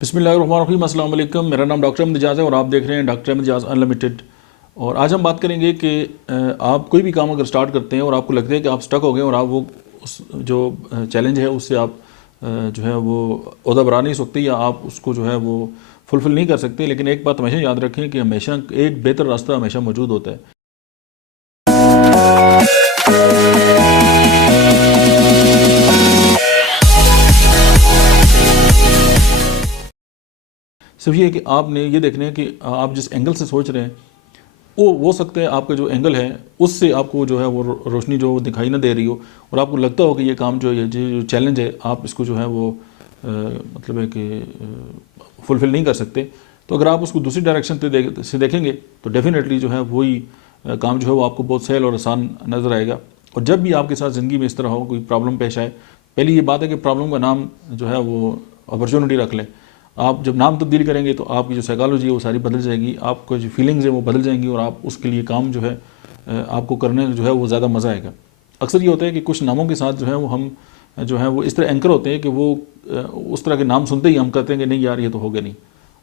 بسم اللہ الرحمن الرحیم۔ السلام علیکم، میرا نام ڈاکٹر احمد اجاز ہے اور آپ دیکھ رہے ہیں ڈاکٹر احمد اجاز انلمیٹڈ۔ اور آج ہم بات کریں گے کہ آپ کوئی بھی کام اگر سٹارٹ کرتے ہیں اور آپ کو لگتا ہے کہ آپ سٹک ہو گئے اور آپ وہ جو چیلنج ہے اس سے آپ جو ہے وہ عہدہ برا نہیں سکتے یا آپ اس کو جو ہے وہ فلفل نہیں کر سکتے، لیکن ایک بات ہمیشہ یاد رکھیں کہ ہمیشہ ایک بہتر راستہ ہمیشہ موجود ہوتا ہے۔ صرف یہ کہ آپ نے یہ دیکھنا ہے کہ آپ جس اینگل سے سوچ رہے ہیں وہ ہو سکتا ہے آپ کا جو اینگل ہے اس سے آپ کو جو ہے وہ روشنی جو دکھائی نہ دے رہی ہو اور آپ کو لگتا ہو کہ یہ کام جو چیلنج ہے آپ اس کو جو ہے وہ مطلب ہے کہ فلفل نہیں کر سکتے، تو اگر آپ اس کو دوسری ڈائریکشن سے دیکھیں گے تو ڈیفینیٹلی جو ہے وہی کام جو ہے وہ آپ کو بہت سہل اور آسان نظر آئے گا۔ اور جب بھی آپ کے ساتھ زندگی میں اس طرح ہو کوئی پرابلم پیش آئے، پہلی یہ بات ہے کہ پرابلم کا نام جو ہے وہ اپرچونٹی رکھ لیں۔ آپ جب نام تبدیل کریں گے تو آپ کی جو سائیکالوجی ہے وہ ساری بدل جائے گی، آپ کو جو فیلنگز ہیں وہ بدل جائیں گی اور آپ اس کے لیے کام جو ہے آپ کو کرنے جو ہے وہ زیادہ مزہ آئے گا۔ اکثر یہ ہوتا ہے کہ کچھ ناموں کے ساتھ جو ہے وہ ہم جو ہے وہ اس طرح اینکر ہوتے ہیں کہ وہ اس طرح کے نام سنتے ہی ہم کہتے ہیں کہ نہیں یار یہ تو ہوگا نہیں۔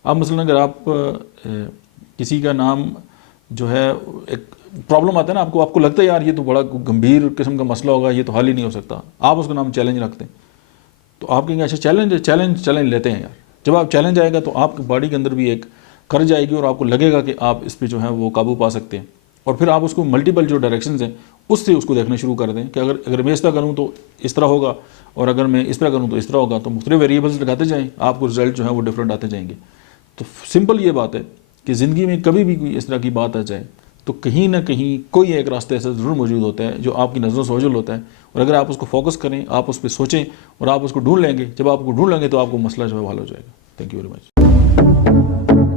اب مثلا اگر آپ کسی کا نام جو ہے ایک پرابلم آتا ہے نا، آپ کو لگتا ہے یار یہ تو بڑا گمبھیر قسم کا مسئلہ ہوگا، یہ تو حل ہی نہیں ہو سکتا، آپ اس کا نام چیلنج رکھتے ہیں، تو آپ کہیں گے اچھا چیلنج لیتے ہیں یار۔ جب آپ چیلنج آئے گا تو آپ کی باڈی کے اندر بھی ایک کرج آئے گی اور آپ کو لگے گا کہ آپ اس پہ جو ہے وہ قابو پا سکتے ہیں، اور پھر آپ اس کو ملٹیپل جو ڈائریکشنز ہیں اس سے اس کو دیکھنا شروع کر دیں کہ اگر میں اس طرح کروں تو اس طرح ہوگا اور اگر میں اس طرح کروں تو اس طرح ہوگا، تو مختلف ویریبلز لگاتے جائیں، آپ کو رزلٹ جو ہے وہ ڈفرینٹ آتے جائیں گے۔ تو سمپل یہ بات ہے کہ زندگی میں کبھی بھی کوئی اس طرح کی بات آ جائے تو کہیں نہ کہیں کوئی ایک راستہ ایسا ضرور موجود ہوتا ہے جو آپ کی نظروں سے اوجھل ہوتا ہے، اور اگر آپ اس کو فوکس کریں، آپ اس پہ سوچیں اور آپ اس کو ڈھونڈ لیں گے، جب آپ کو ڈھونڈ لیں گے تو آپ کو مسئلہ جو ہے حل ہو جائے گا۔ Thank you very much.